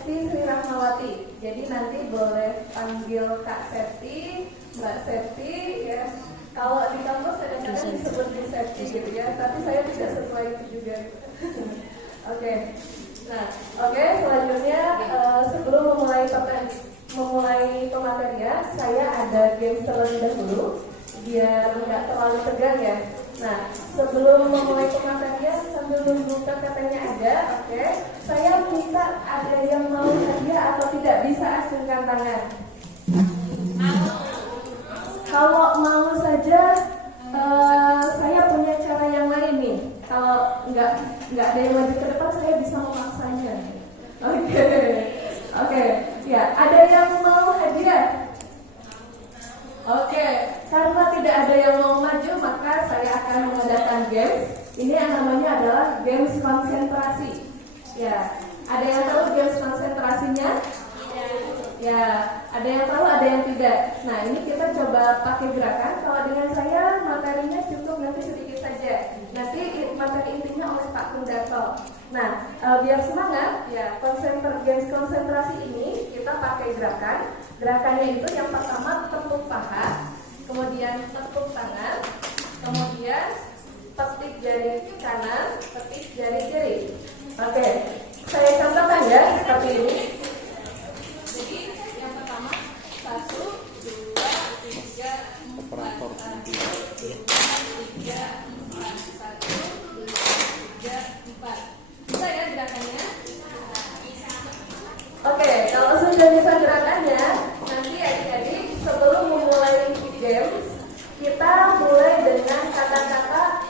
Septi Sri Rahmawati. Jadi nanti boleh panggil Kak Septi, Mbak Septi ya. Kalau di kampus kadang-kadang disebut Bu Septi gitu ya, tapi saya tidak sesuai itu juga. Oke. Nah, selanjutnya sebelum memulai pematerian, saya ada game terlebih dahulu biar nggak terlalu tegang ya. Nah, sebelum memulai pematerian sambil nunggu KTP-nya ada, oke. Saya minta ada yang mau hadiah atau tidak, bisa acungkan tangan. Kalau mau saja, saya punya cara yang lain nih. Kalau nggak ada yang maju ke depan, saya bisa memaksanya. Oke, ya. Ada yang mau hadiah? Oke, karena tidak ada yang mau maju, maka saya akan mengadakan games. Ini yang namanya adalah games konsentrasi. Ya, ada yang tahu games konsentrasinya? Ya, ada yang tahu, ada yang tidak. Nah, ini kita coba pakai gerakan. Kalau dengan saya, materinya cukup nanti sedikit saja. Nanti materi intinya oleh Pak Kundarto. Nah, biar semangat, ya, games konsentrasi ini kita pakai gerakan. Gerakannya itu yang pertama tepuk paha, kemudian tepuk tangan, kemudian petik jari kanan, petik jari kiri. Oke, saya contohkan ya seperti ini. Jadi yang pertama 1, 2, 3, 4, 1, 2, 3, 4, 1, 2, 3, 4. Bisa ya gerakannya? Oke, kalau sudah bisa gerakannya, nanti adik-adik sebelum memulai games, kita mulai dengan kata-kata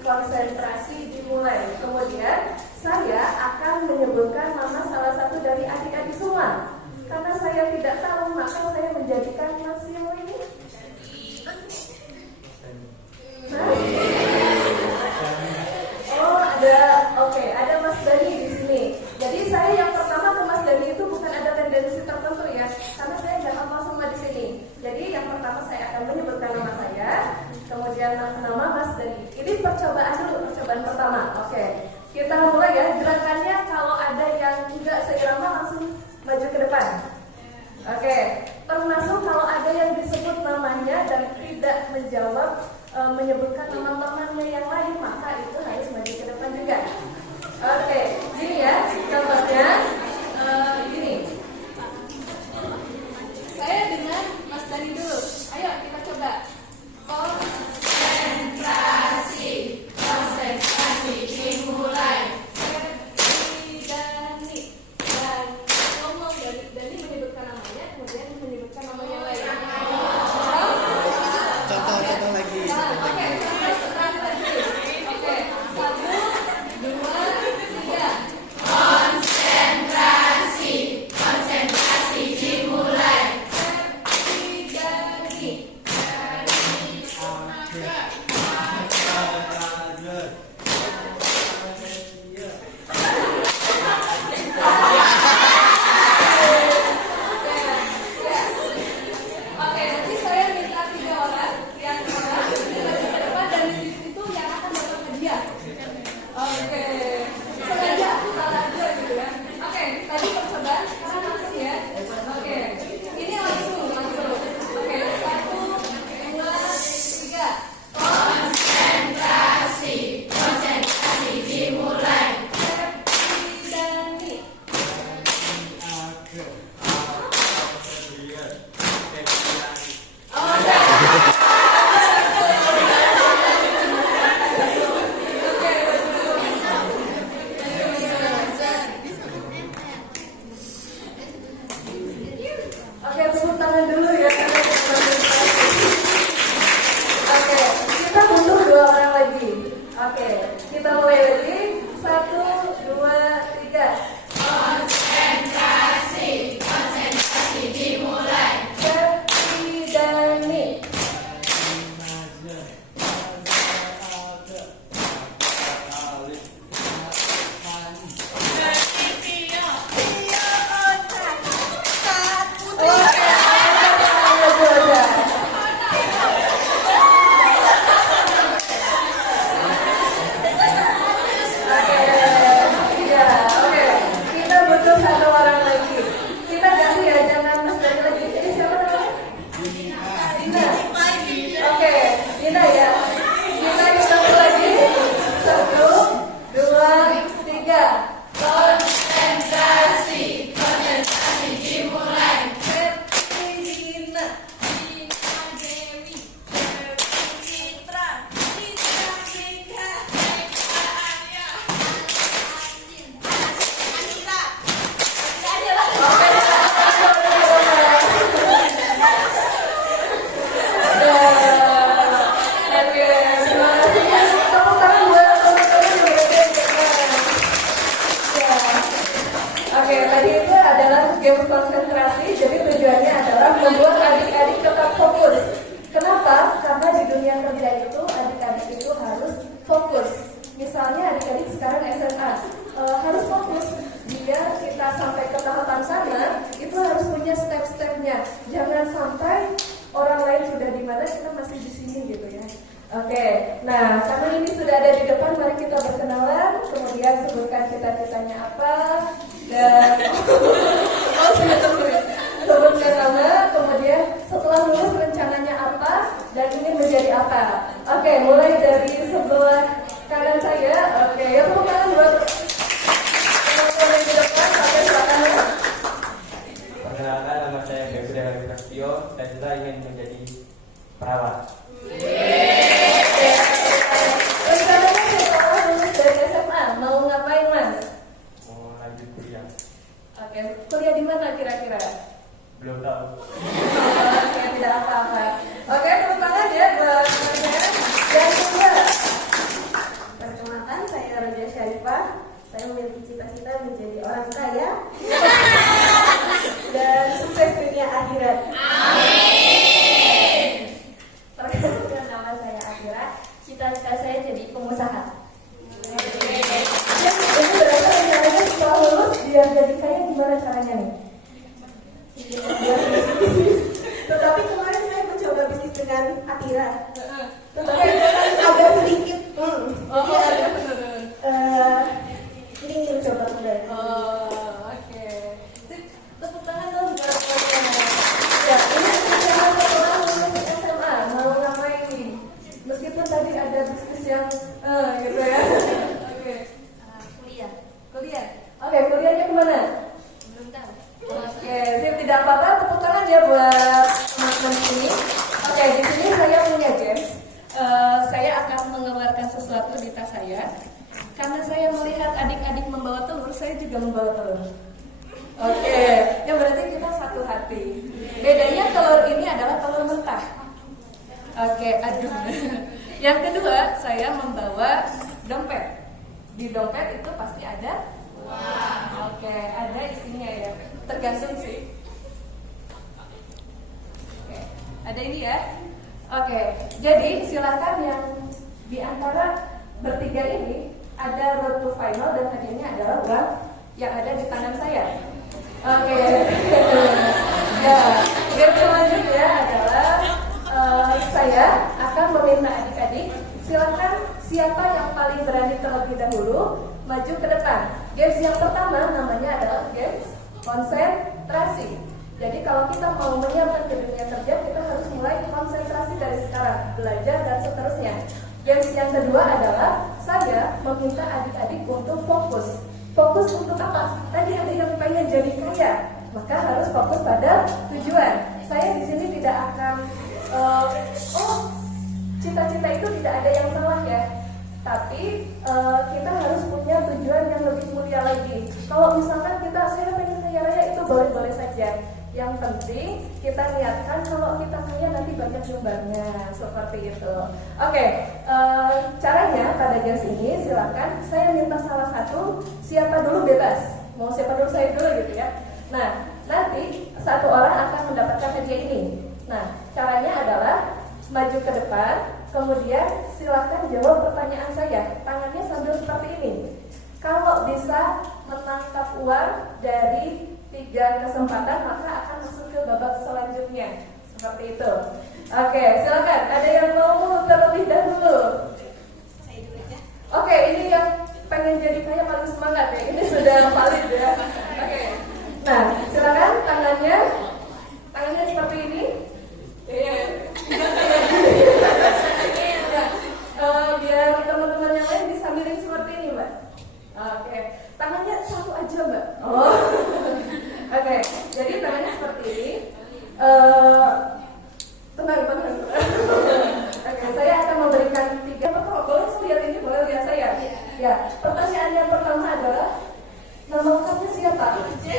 konsentrasi dimulai. Kemudian saya akan menyebutkan nama salah satu dari adik-adik semua. Karena saya tidak tahu, maka saya menjadikan Masio ini. Ada Mas Dani di sini. Jadi saya yang pertama ke Mas Dani itu bukan ada tendensi tertentu ya, karena saya nggak hafal semua di sini. Jadi yang pertama saya akan menyebutkan nama saya, kemudian nama Mas Dani. Ini percobaan dulu, percobaan pertama. Oke, kita mulai ya. Gerakannya kalau ada yang nggak seirama langsung maju ke depan. Oke, termasuk kalau ada yang disebut namanya dan tidak menjawab, menyebutkan teman-temannya yang lain, maka itu harus maju ke depan juga. Oke, gini ya, contohnya gini. Saya dengan Mas Dani dulu. Ayo kita coba. Konsentrasi dimulai. Dani dan ngomong Dani menyebutkan namanya, kemudian menyebutkan nama yang lain. Contoh lagi. Oke, kira-kira? Belum tahu. Oke, tidak apa-apa. Oke, tepuk tangan ya buat teman-teman. Yang kedua. Perkenalkan, saya Raja Syarifah. Saya memiliki cita-cita menjadi orang kaya dan sukses dunia akhirat. Perkenalkan, nama saya Adira. Cita-cita saya jadi pengusaha. Ya, ini berarti rencananya setelah lulus biar jadi kaya gimana caranya nih? Tetapi kemarin saya mencoba bisnis dengan Atira. Tetapi Oke. agak sedikit. Oh, ada benar. Ini ingin mencoba kembali. Oh, oke. Sip, tepuk tangan dong buat semuanya. Ya, ini rencana setelah lulus SMA mau ngapain nih? Meskipun tadi ada bisnis yang gitu ya. Oke. Kuliah. Kuliah. Oke, kuliahnya kemana? Belum tahu. Oke, sip, tidak apa-apa. Tepuk tangan ya buat teman-teman di sini. Oke, di sini saya punya games. Saya akan mengeluarkan sesuatu di tas saya. Karena saya melihat adik-adik membawa telur, saya juga membawa telur. Oke, ya berarti kita satu hati. Bedanya telur ini adalah telur mentah. Oke, aduh. Yang kedua, saya membawa dompet. Di dompet itu pasti ada. Oke, ada isinya ya. Tergantung sih. Oke, ada ini ya. Oke, jadi silakan yang di antara bertiga ini ada road to final dan hadiahnya adalah uang yang ada di tangan saya. Oke, ya. Game selanjutnya adalah saya akan meminta adik-adik silakan siapa yang paling berani terlebih dahulu maju ke depan. Games yang pertama namanya adalah games konsentrasi. Jadi kalau kita mau menyiapkan ke dunia kerja, kita harus mulai konsentrasi dari sekarang, belajar dan seterusnya. Games yang kedua adalah saya meminta adik-adik untuk fokus. Fokus untuk apa? Tadi ada yang pengen jadi kaya, maka harus fokus pada tujuan. Saya di sini tidak akan, cita-cita itu tidak ada yang salah ya. Tapi kita harus punya tujuan yang lebih mulia lagi. Kalau misalkan saya pengen kaya raya, itu boleh-boleh saja. Yang penting kita niatkan kalau kita kaya nanti banyak nyumbangnya, seperti itu. Oke, caranya pada games ini silakan saya minta salah satu, siapa dulu bebas. Mau siapa dulu saya dulu gitu ya. Nah, nanti satu orang akan mendapatkan hadiah ini. Nah, caranya adalah maju ke depan, kemudian silakan jawab pertanyaan saya. Tangannya sambil seperti ini. Kalau bisa menangkap uang dari 3 kesempatan, maka akan masuk ke babak selanjutnya. Seperti itu. Oke, silakan. Ada yang mau terlebih dahulu? Saya dulu aja. Oke, ini yang pengen jadi kaya paling semangat ya. Ini sudah valid ya. Oke. Nah, silakan tangannya seperti ini. Iya. Biar teman-teman yang lain bisa miring seperti ini, Mbak. Oke. Tangannya satu aja, Mbak. Oh. Oke. Jadi tangannya seperti ini. Tenang. Oke, saya akan memberikan 3. Boleh saya lihat ini? Boleh lihat saya? Ya. Pertanyaan yang pertama adalah nama lengkapnya siapa? Oke.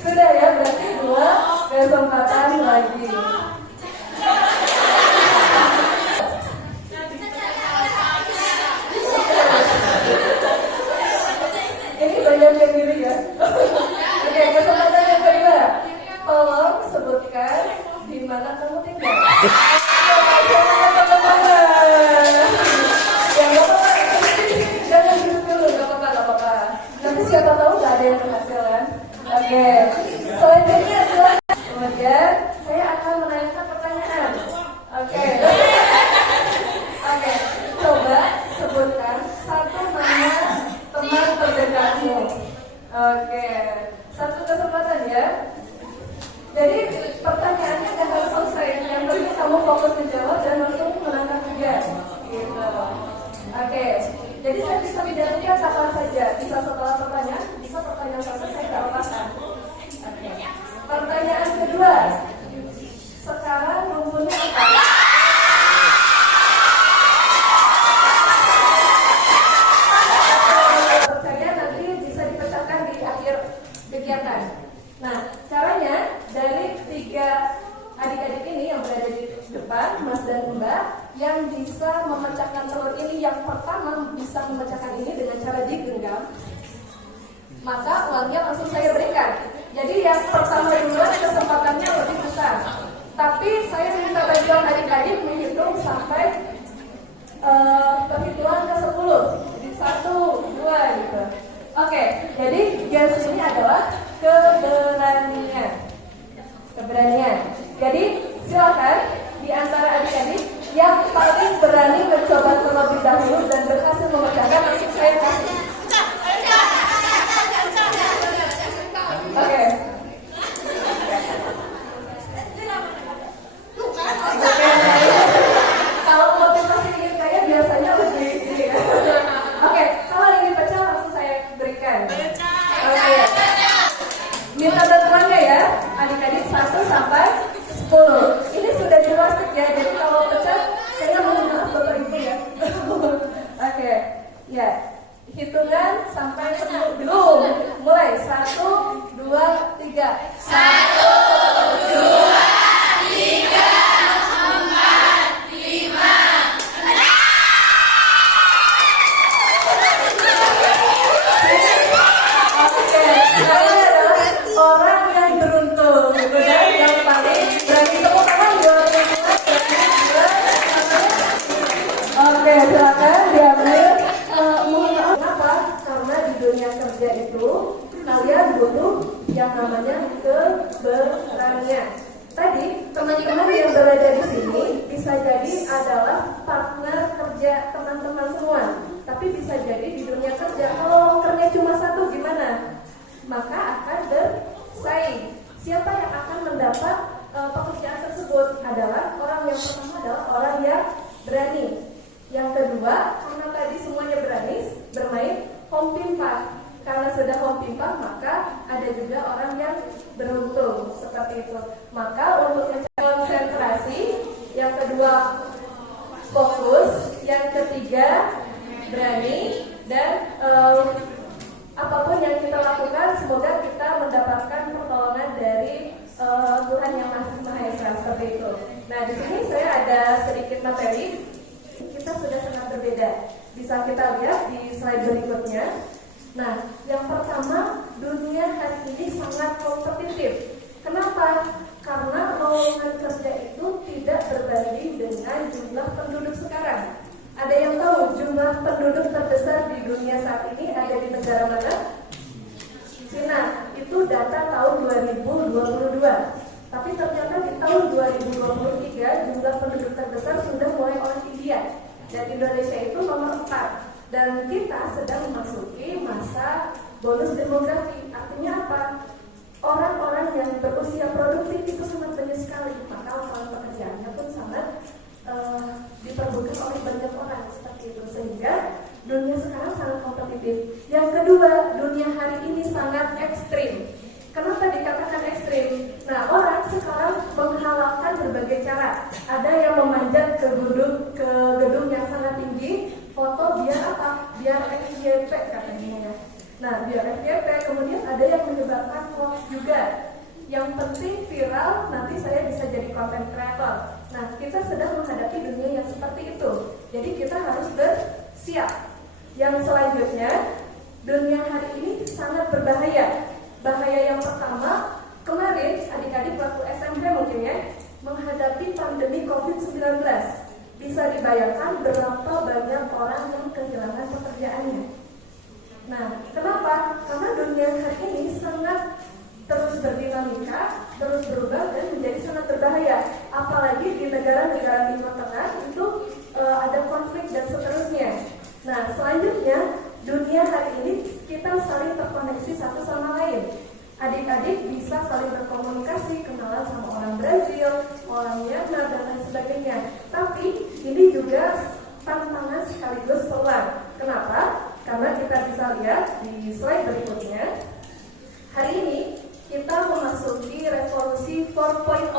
Sudah ya, berarti 2 kesempatan lagi. Ini banyak yang diri ya. Oke, kesempatan yang kedua. Tolong sebutkan di mana kamu tinggal. Jangan duduk dulu, gak apa-apa. Nanti siapa tahu gak ada yang berhasil kan. Oke, selanjutnya silakan. Kemudian saya akan menanyakan pertanyaan. Oke. Oke, coba sebutkan satu nama teman terdekatmu. Oke, satu kesempatan ya. Jadi pertanyaannya gak harus selesai. Yang penting kamu fokus menjawab dan langsung menangkap dia. Gitu. Oke, jadi saya bisa menjawabnya kapan saja. Bisa setelah pertanyaan, bisa pertanyaan selesai saya gak lepasan. Oke. Pertanyaan kedua. Sekarang rumputnya apa? Percaya nanti bisa dipecahkan di akhir kegiatan. menggunakan ini dengan cara digenggam, maka uangnya langsung saya berikan. Jadi yang pertama duluan kesempatannya lebih besar. Tapi saya minta bantuan adik-adik menghitung sampai perhitungan ke 10. Jadi 1, 2 gitu. Oke, jadi games ini adalah keberanian. Keberanian. Jadi silakan di antara adik-adik yang paling berani mencoba terlebih dahulu dan berhasil memecahkan, langsung saya kasih. Oke. Kalau motivasi ingin kaya biasanya lebih ini ya. Oke, kalau ingin pecah langsung saya berikan. Oke. Minta bantuannya ya, adik-adik 1 sampai 10. Ini sudah jelas ya, jadi kalau pecah saya mohon maaf Bapak Ibu ya. Oke, ya. Hitungan sampai 10 dulu. Mulai 1, 2, 3. 1, 2, 3, 4, 5. Oke, saya adalah orang yang beruntung, gitu kan? Yang paling berani. Tepuk tangan buat teman-teman. Oke, silakan diambil. Mohon maaf, kenapa? Karena di dunia kerja itu kalian butuh yang namanya keberanian. Tadi teman-teman yang berada di sini bisa jadi adalah partner kerja teman-teman semua, tapi bisa jadi di dunia kerja kalau workernya cuma 1 gimana? Maka akan bersaing. Siapa yang akan mendapat pekerjaan tersebut adalah orang yang pertama adalah orang yang berani. Yang kedua, karena tadi semuanya berani bermain home pimpa. Karena sudah home pimpa, maka ada juga orang yang beruntung seperti itu. Maka untuk konsentrasi, yang kedua fokus, yang ketiga berani, dan apapun yang kita lakukan, semoga kita mendapatkan pertolongan dari Tuhan yang Maha Esa seperti itu. Nah, di sini saya ada sedikit materi. Kita sudah sangat berbeda. Bisa kita lihat di slide berikutnya. Nah, yang pertama, dunia hari ini sangat kompetitif. Kenapa? Karena lowongan kerja itu tidak berbanding dengan jumlah penduduk sekarang. Ada yang tahu jumlah penduduk terbesar di dunia saat ini ada di negara mana? Cina. Itu data tahun 2022. Tapi ternyata di tahun 2023 jumlah penduduk terbesar sudah mulai oleh India. Dan Indonesia itu nomor 4. Dan kita sedang memasuki masa bonus demografi. Artinya apa? Orang-orang yang berusia produktif itu sangat banyak sekali. Maka lapangan pekerjaannya pun sangat diperbuka oleh banyak orang seperti itu. Sehingga dunia sekarang sangat kompetitif. Yang kedua, dunia hari ini sangat ekstrim. Kenapa dikatakan ekstrim? Nah, orang sekarang menghalalkan berbagai cara. Ada yang memanjat ke gedung yang sangat tinggi, foto biar apa? Biar FYP katanya ya. Nah, biar FYP, kemudian ada yang menyebarkan hoax juga. Yang penting viral, nanti saya bisa jadi content creator. Nah, kita sedang menghadapi dunia yang seperti itu. Jadi kita harus bersiap. Yang selanjutnya, dunia hari ini sangat berbahaya. Bahaya yang pertama, kemarin adik-adik waktu SMP mungkin ya, menghadapi pandemi COVID-19. Bisa dibayangkan berapa banyak orang yang kehilangan pekerjaannya. Nah, kenapa? Karena dunia hari ini sangat terus berdinamika, terus berubah dan menjadi sangat berbahaya. Apalagi di negara-negara Timur Tengah itu ada konflik dan seterusnya. Nah, selanjutnya dunia hari ini kita saling terkoneksi satu sama lain. Adik-adik bisa saling berkomunikasi, kenalan sama orang Brazil, orang Myanmar, dan lain sebagainya. Tapi ini juga tantangan sekaligus peluang. Kenapa? Karena kita bisa lihat di slide berikutnya. Hari ini kita memasuki revolusi 4.0.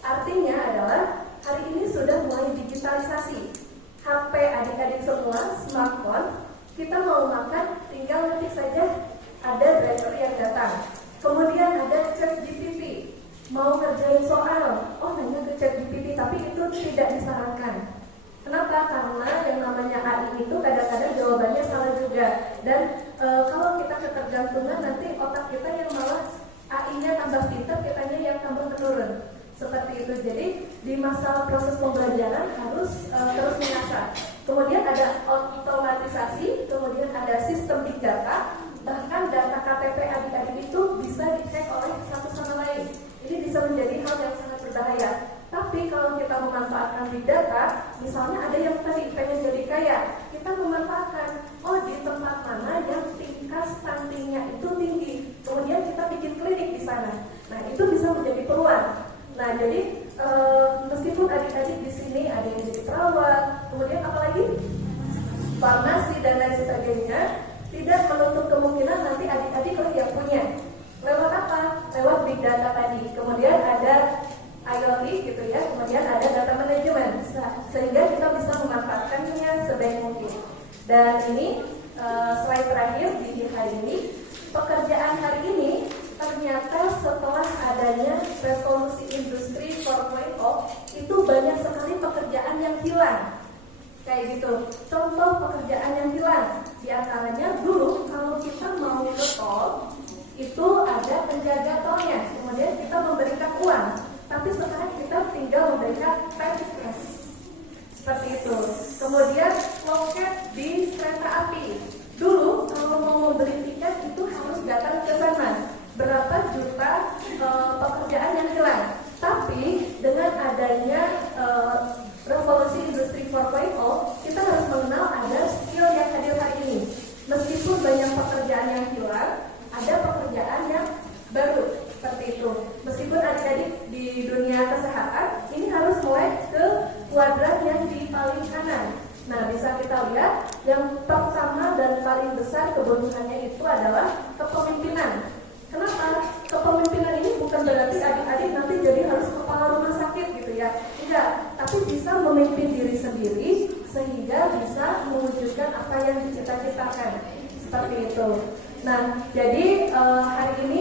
Artinya adalah hari ini sudah mulai digitalisasi. HP adik-adik semua, smartphone, kita mau makan, tinggal ketik saja ada driver yang datang. Kemudian ada ChatGPT, mau ngerjain soal, nanya ke ChatGPT, tapi itu tidak disarankan. Kenapa? Karena yang namanya AI itu kadang-kadang jawabannya salah juga. Dan kalau kita ketergantungan nanti otak kita yang malah AI-nya tambah pintar, kitanya yang tambah menurun. Seperti itu. Jadi di masa proses pembelajaran harus terus mengasah. Kemudian ada otomatisasi, kemudian ada sistem big data, bahkan data KTP adik-adik itu bisa dicek oleh satu sama lain. Ini bisa menjadi hal yang sangat berbahaya. Tapi kalau kita memanfaatkan big data, misalnya ada yang tadi pengen jadi kaya, kita memanfaatkan, oh di tempat mana yang tingkat stuntingnya itu tinggi, kemudian kita bikin klinik di sana. Nah itu bisa menjadi peluang. Nah jadi meskipun adik-adik di sini ada yang jadi perawat, kemudian apalagi farmasi dan lain sebagainya, tidak menutup kemungkinan nanti adik-adik yang punya. Lewat apa? Lewat big data tadi. Kemudian ada IoT gitu ya, kemudian ada data manajemen, sehingga kita bisa memanfaatkannya sebaik mungkin. Dan ini slide terakhir di hari ini, pekerjaan hari ini ternyata setelah adanya revolusi industri 4.0 itu banyak sekali pekerjaan yang hilang. Kayak gitu. Contoh pekerjaan yang hilang, di antaranya dulu kalau kita mau ke tol itu ada penjaga tolnya, kemudian kita memberikan uang. Tapi sekarang kita tinggal memberikan cash. Seperti itu. Kemudian loket di kereta api. Dulu kalau mau membeli tiket itu harus datang ke sana. Berapa juta pekerjaan yang hilang. Tapi dengan adanya revolusi industri 4.0, kita harus mengenal ada skill yang hadir hari ini. Meskipun banyak pekerjaan yang hilang, ada pekerjaan yang baru. Seperti itu. Meskipun adik-adik di dunia kesehatan ini harus mulai ke kuadran yang di paling kanan. Nah, bisa kita lihat yang pertama dan paling besar kebutuhannya itu adalah kepemimpinan. Kenapa? Kepemimpinan ini bukan berarti adik-adik nanti jadi harus kepala rumah sakit gitu ya. Enggak, tapi bisa memimpin diri sendiri sehingga bisa mewujudkan apa yang dicita-citakan. Seperti itu. Nah, jadi hari ini